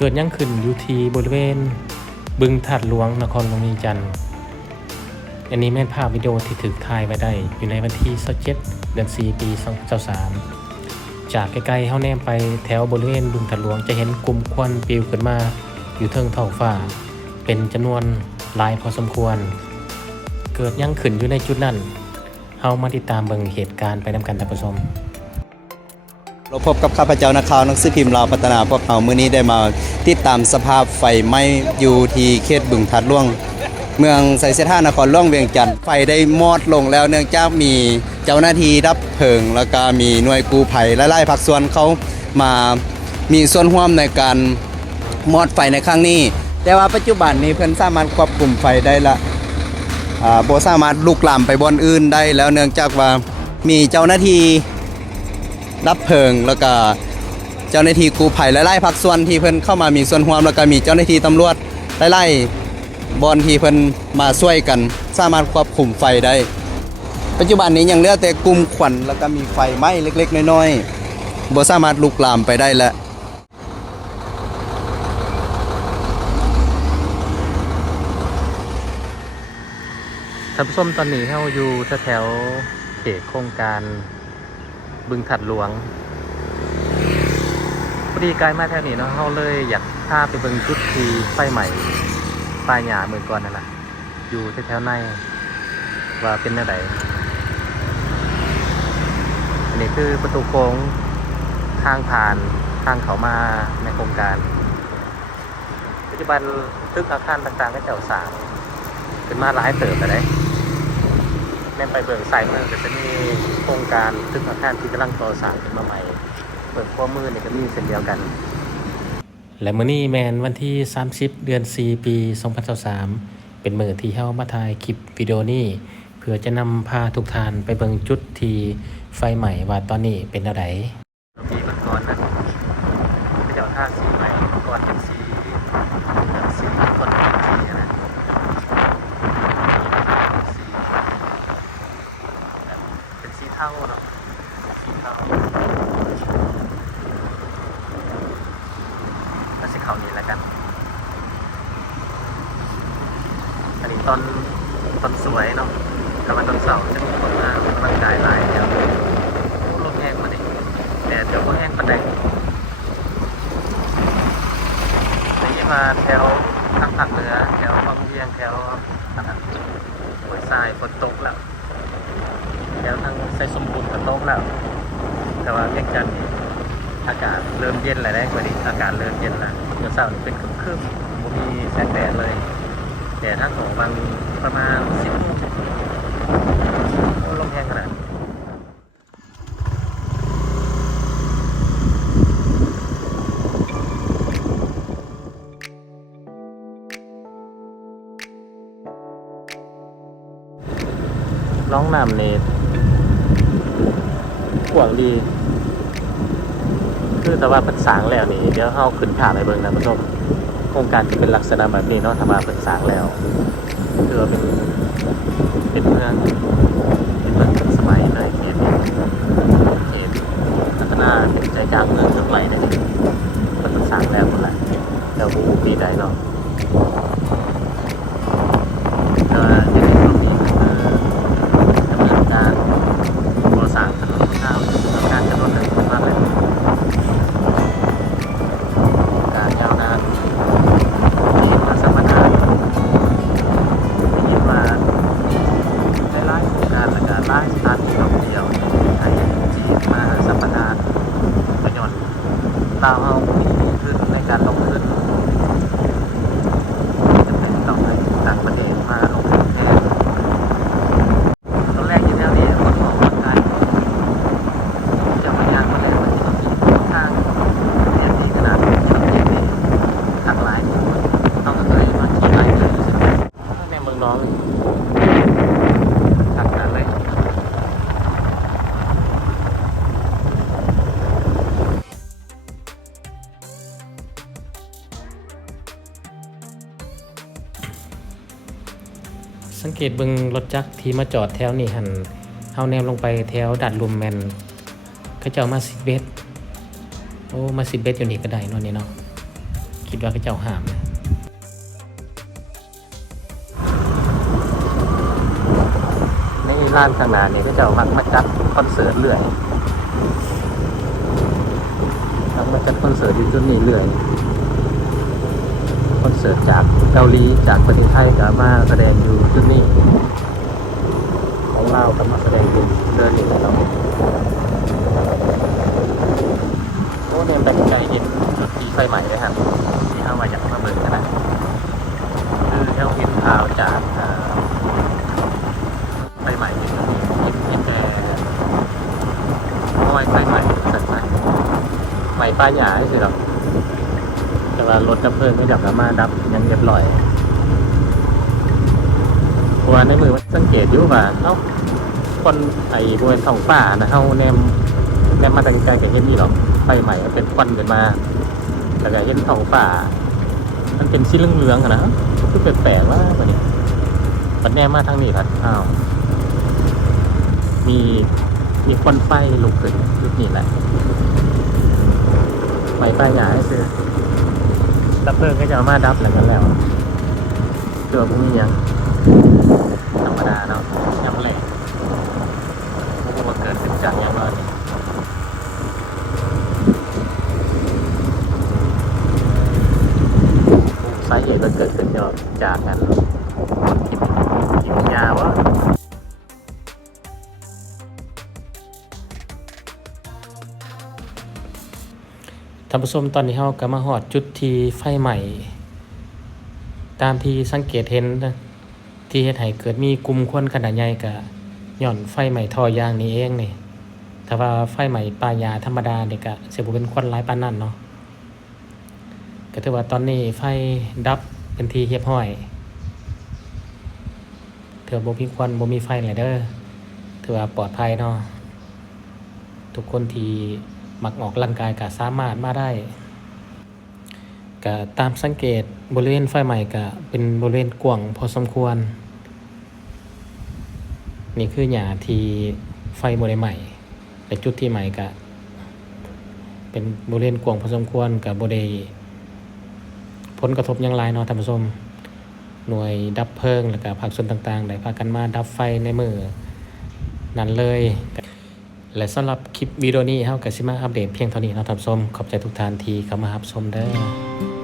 เกิดยังขึ้นอยู่ที่บริเวณ บึงถาดหลวงนครหลวงเวีจันทร์อันนี้แม่นภาพวิดีโอที่ถูกถ่ายไว้ได้ อยู่ในวันที่27เดือน4ปี2023จากใกล้ๆเฮาแนมไปแถวบริเวณบึงถาดหลวงจะเห็นกลุ่มควันปลิวขึ้นมาอยู่เทิงเท้องฟ้า เป็นจำนวนหลายพอสมควร เกิดยังขึ้นอยู่ในจุดนั้นเฮามาติดตามเบิ่งเหตุการณ์ไปนำกันท่านผู้ชม เราพบกับข้าพเจ้านักข่าวนังสือพิมพ์ลาวพัฒนาพวกเขามื้อนี้ได้มาติดตามสภาพไฟไหม้อยู่ที่เขตบึงทัดล่วง เมืองไสเสถานครล่วงเวียงจันทร์ไฟได้มอดลงแล้วเนื่องจากมีเจ้าหน้าที่ดับเพลิง แล้วก็มีหน่วยกู้ภัยและไล่ภาคส่วนเขามามีส่วนร่วมในการมอดไฟในครั้งนี้ แต่ว่าปัจจุบันนี้เพิ่นสามารถควบคุมไฟได้ละอ่าบ่สามารถลุกลามไปบอนอื่นได้แล้วเนื่องจากว่ามีเจ้าหน้าที่ ดับเพลิงแล้วก็เจ้าหน้าที่กู้ภัยและไล่พักส่วนที่เพิ่นเข้ามามีส่วนร่วมแล้วก็มีเจ้าหน้าที่ตำรวจไล่บอนที่เพิ่นมาช่วยกัน สามารถควบคุมไฟได้ ปัจจุบันนี้ยังเหลือแต่กลุ่มควันแล้วก็มีไฟไหม้เล็ก ๆ น้อยๆบ่สามารถลุกลามไปได้แล้วท่านผู้ชมตอนนี้เราอยู่แถวเขตโครงการ บึงถัดหลวงพอดีใกล้มาแถวนี้เนาะเราเลยอยากพาไปเบิงจุดทีไฟใหม่ป้ายหยาเมื่อก่อนนั่นแหละอยู่แถวๆในว่าเป็นอะไรอันนี้คือประตูโค้งทางผ่านทางเขามาในโครงการ ปัจจุบันตึกอาคารต่างๆก็เจ้าสางเป็นมาหลายเติบไปเลย แม่นไปเบิ่งสายมือก็จะมีโครงการตึกอาคารที่กำลังก่อสร้างขึ้นมาใหม่ เบิ่งขั้วมือนี่ก็มีเช่นเดียวกัน และมื้อนี้แมนวันที่ 30 เดือน 4 ปี 2023เป็นมื้อที่เฮามาถ่ายคลิปวิดีโอนี้เพื่อจะนำพาทุกท่านไปเบิ่งจุดที่ไฟใหม่ว่าตอนนี้เป็นอะไรมีมันก่อนนะเดี๋ยวท่าสีใหม่ก่อนเป็นสีสีคนสีนะ เป็นสีเทาเนาะสีเทาก็สีขานี้แล้วกัน อันนี้ตอนตอนสวยเนาะแต่ว่าตอนเสาร์จะมีคนมากกำลังกายหลายแถวลมแห้งมาดิแต่เดี๋ยวก็แห้งปันใดได้ยินมาแถวทางภาคเหนือแถวบางเวียงแถวอันนั้นห้วทรายฝนตกแล้ว ใส่สมบูรณ์กับโต๊ะแล้ว แต่ว่าเวียงจันทร์นี่อากาศเริ่มเย็นแล้วได้กว่านี้อากาศเริ่มเย็นแล้วเมื่อเช้านี่เป็นครึมๆบ่มีแสงแดดเลยแต่ถ้าของบางประมาณสิบโมงลมแห้งขนาดน้องน้ำนี่ กว้างดี คือแต่ว่าเป็นสางแล้วนี่เดี๋ยวเขาขึ้นผ่านไปเบิ่งนะผู้ชมโครงการจะเป็นลักษณะแบบนี้เนาะถ้ามาเป็นสางแล้วคือเป็นเป็นเมือง กา เกตเบิงรถจักรที่มาจอดแถวนี้หันเฮาแนมลงไปแถวดัดลุมแมนเขาเจ้ามาสิเบสโอ้มาสิเบ็ดอยู่นี่ก็ได้นอนนี่เนาะคิดว่าเขาเจ้าห้ามนะในร้านข้างหน้านี่ก็เจ้ามักมาจัดคอนเสิร์ตเรื่อยมักมาจัดคอนเสิร์ตอยู่จุดนี้เรื่อย สิร์ตจากเกาหลีจากประเทศไทยก็มาแสดงอยู่จุดนี้ของเราก็มาแสดงอยู่เดือนนี้นะครับโอ้เนี่ยแต่ไกลเห็นจุดที่ไฟใหม่เลยครับที่เข้ามาจากมาเบิร์กนะคือเราเห็นข่าวจากไฟใหม่เป็นเห็นที่แกเอาไว้ไฟใหม่สักไหมใหม่ป้ายหยาให้สิหรอ ว่ารถดับเพลิงไม่ดับแล้วมาดับยังเรียบร้อยเพราะว่าในมือมันสังเกตอยู่ว่าเอ้าคนไอ้บริเวณท้องฟ้านะเฮาแนมแนมมาตั้งใจกับเห็นนี่หรอกไฟใหม่เป็นควันขึ้นมาแล้วก็เห็นท้องฟ้า มันเป็นสีเหลืองๆอะนะคือแปลกๆว่าบัดนี้มันแนมมาทางนี้ครับอ้าวมีมีควันไฟลุกขึ้นจุดนี้แหละไฟป้ายหาให้ซื้อ ดับเพลิงก็จะเอามาดับแล้วกันแล้วเกือบมียังธรรมดาเนาะยังแหลกพวกมันเกิดขึ้นจากยังไงสาเหตุก็เกิดขึ้นจากกัน ท่านผู้ชมตอนนี้เราก็มาหอดจุดที่ไฟใหม่ ตามที่สังเกตเห็นนะที่เฮ็ดให้เกิดมีกลุ่มควันขนาดใหญ่กับย่อนไฟใหม่ทอยางนี้เองนี่ถ้าว่าไฟใหม่ปลายาธรรมดาเนี่ยก็สิบ่เป็นควันหลายปานนั้นเนาะก็ถือว่าตอนนี้ไฟดับเป็นที่เรียบร้อยถือบ่มีควันบ่มีไฟเลยเด้อถือว่าปลอดภัยเนาะทุกคนที่ มักออกกำลังกายก็สามารถมาได้ก็ตามสังเกตบริเวณไฟใหม่ก็เป็นบริเวณกว้างพอสมควร นี่คือหญ้าที่ไฟบริใหม่แต่จุดที่ใหม่ก็เป็นบริเวณกว้างพอสมควรกับบริผลกระทบยังไรเนาะท่านผู้ชมหน่วยดับเพลิง แล้วก็ภาคส่วนต่างๆได้พากันมาดับไฟในมือนั้นเลย และสำหรับคลิปวิดีโอนี้เฮาก็สิมาอัปเดตเพียงเท่านี้เนาะท่านผู้ชมขอบใจทุกท่านที่เข้ามารับชมเด้อ